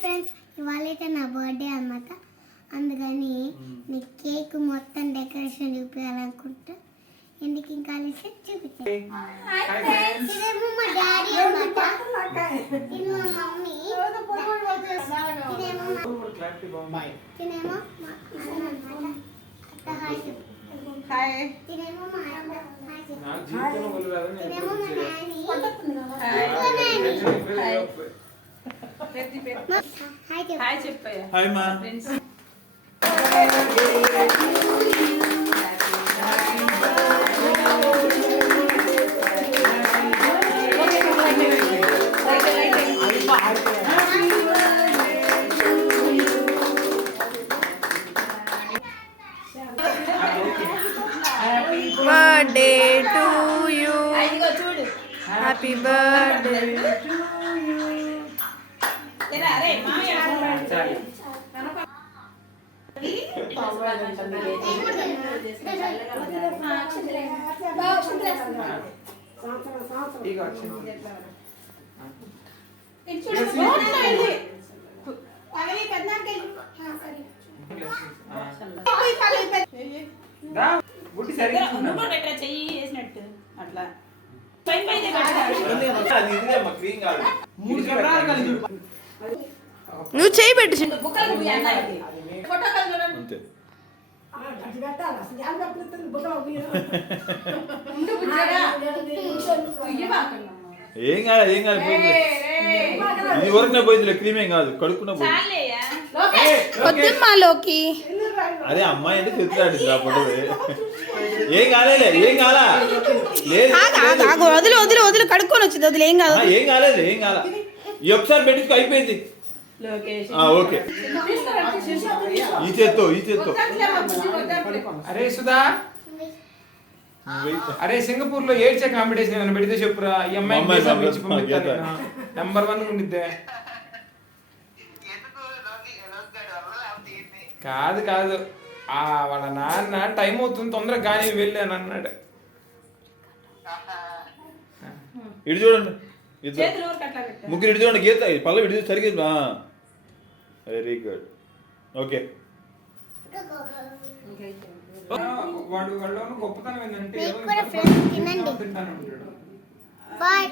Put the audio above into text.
Friends, ఇవాళైతే నా birthday అన్నమాట. అందుకని నీకు కేక్ మొత్తం డెకరేషన్ చూపించాలనుకుంటా. ఎందుకు ఇంకా చూపించాను. ఇదేమో మా డాడీ అన్నమాట, ఇది మా మమ్మీ, ఇదేమో మా అత్త. హాయ్. ఇదేమో మా అత్త. ఇదేమో మా నాని. హాయ్ చెప్పయ్యా. హాయ్ మా. Birthday to you. Happy birthday to you. నువ్వు చేయి పెట్టు. ఏం కాదు, ఏం కాదు. ఇది వరకు పోయింది, క్రీమ్ ఏం కాదు, కడుక్కున్నా పోయింది. అదే అమ్మాయి అంటే చెప్తాడు ఏం కాలేదు, ఏం కాలా. వదిలి వదిలి వదిలి కడుక్కొని వచ్చింది, వదిలి ఏం కాదు, ఏం కాలేదు, ఏం కాలా. ఈ ఒకసారి పెట్టించుకో, అయిపోయింది. ఓకే, ఈ చేత్తో, ఈ చేత్తో. అరే సుధా, అరే సింగపూర్ లో ఏడ్చే కాంపిటీషన్ ఏమైనా పెడితే చెప్పురా. ఈ అమ్మాయి నంబర్ 1 ఉండిద్దే. కాదు కాదు, వాళ్ళ నాన్న టైం అవుతుంది తొందరగా కానీ వెళ్ళాను అన్నాడు. ఇటు చూడండి, ముగ్గురు ఇటు చూడండి, గీత పల్లవి ఇటు సరిగ్గా. Very good, okay. వాడు వాళ్ళలో గొప్పతనం ఏంటంటే బాయ్.